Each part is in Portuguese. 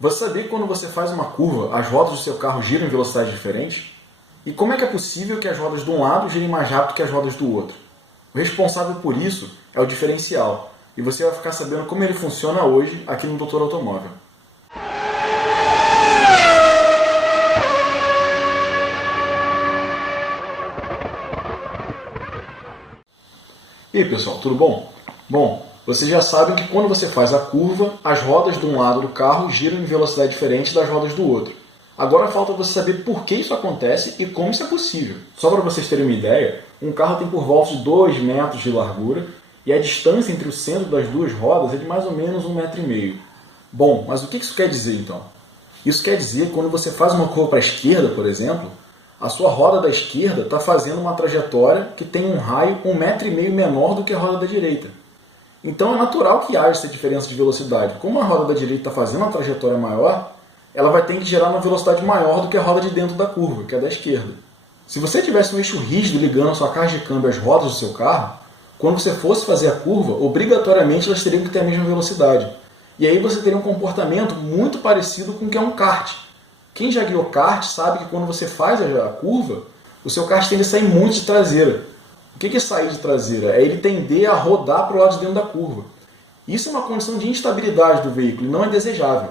Você sabia que quando você faz uma curva, as rodas do seu carro giram em velocidades diferentes? E como é que é possível que as rodas de um lado girem mais rápido que as rodas do outro? O responsável por isso é o diferencial, e você vai ficar sabendo como ele funciona hoje aqui no Doutor Automóvel. E aí pessoal, tudo bom? Bom, vocês já sabem que quando você faz a curva, as rodas de um lado do carro giram em velocidade diferente das rodas do outro. Agora falta você saber por que isso acontece e como isso é possível. Só para vocês terem uma ideia, um carro tem por volta de 2 metros de largura e a distância entre o centro das duas rodas é de mais ou menos 1,5 metro. Bom, mas o que isso quer dizer então? Isso quer dizer que quando você faz uma curva para a esquerda, por exemplo, a sua roda da esquerda está fazendo uma trajetória que tem um raio 1,5 metro menor do que a roda da direita. Então é natural que haja essa diferença de velocidade. Como a roda da direita está fazendo uma trajetória maior, ela vai ter que gerar uma velocidade maior do que a roda de dentro da curva, que é da esquerda. Se você tivesse um eixo rígido ligando a sua caixa de câmbio às rodas do seu carro, quando você fosse fazer a curva, obrigatoriamente elas teriam que ter a mesma velocidade. E aí você teria um comportamento muito parecido com o que é um kart. Quem já guiou kart sabe que quando você faz a curva, o seu kart tende a sair muito de traseira. O que é sair de traseira? É ele tender a rodar para o lado de dentro da curva. Isso é uma condição de instabilidade do veículo e não é desejável.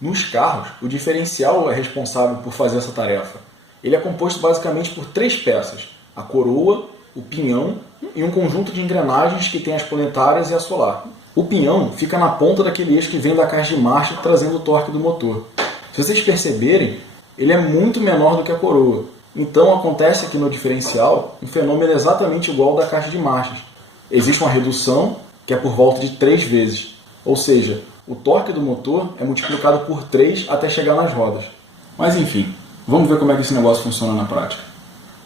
Nos carros, o diferencial é responsável por fazer essa tarefa. Ele é composto basicamente por 3 peças: a coroa, o pinhão e um conjunto de engrenagens que tem as planetárias e a solar. O pinhão fica na ponta daquele eixo que vem da caixa de marcha trazendo o torque do motor. Se vocês perceberem, ele é muito menor do que a coroa. Então acontece aqui no diferencial um fenômeno exatamente igual ao da caixa de marchas. Existe uma redução que é por volta de 3 vezes. Ou seja, o torque do motor é multiplicado por 3 até chegar nas rodas. Mas enfim, vamos ver como é que esse negócio funciona na prática.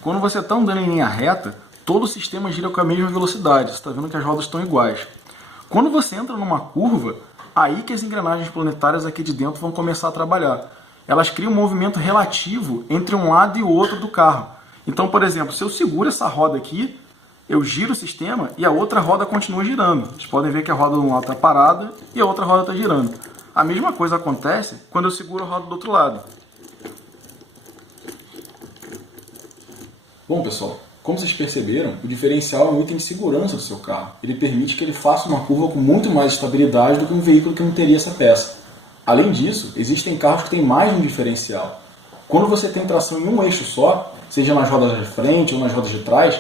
Quando você está andando em linha reta, todo o sistema gira com a mesma velocidade. Você está vendo que as rodas estão iguais. Quando você entra numa curva, aí que as engrenagens planetárias aqui de dentro vão começar a trabalhar. Elas criam um movimento relativo entre um lado e o outro do carro. Então, por exemplo, se eu seguro essa roda aqui, eu giro o sistema e a outra roda continua girando. Vocês podem ver que a roda de um lado está parada e a outra roda está girando. A mesma coisa acontece quando eu seguro a roda do outro lado. Bom, pessoal, como vocês perceberam, o diferencial é um item de segurança do seu carro. Ele permite que ele faça uma curva com muito mais estabilidade do que um veículo que não teria essa peça. Além disso, existem carros que têm mais de um diferencial. Quando você tem tração em um eixo só, seja nas rodas de frente ou nas rodas de trás,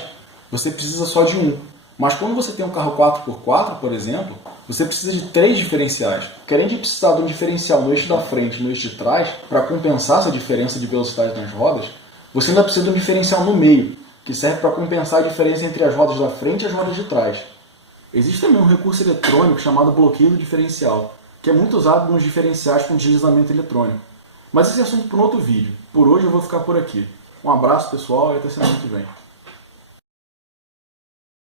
você precisa só de um. Mas quando você tem um carro 4x4, por exemplo, você precisa de 3 diferenciais. Porque além de precisar de um diferencial no eixo da frente e no eixo de trás, para compensar essa diferença de velocidade nas rodas, você ainda precisa de um diferencial no meio, que serve para compensar a diferença entre as rodas da frente e as rodas de trás. Existe também um recurso eletrônico chamado bloqueio do diferencial, que é muito usado nos diferenciais com deslizamento eletrônico. Mas esse é assunto para um outro vídeo. Por hoje eu vou ficar por aqui. Um abraço pessoal e até semana que vem.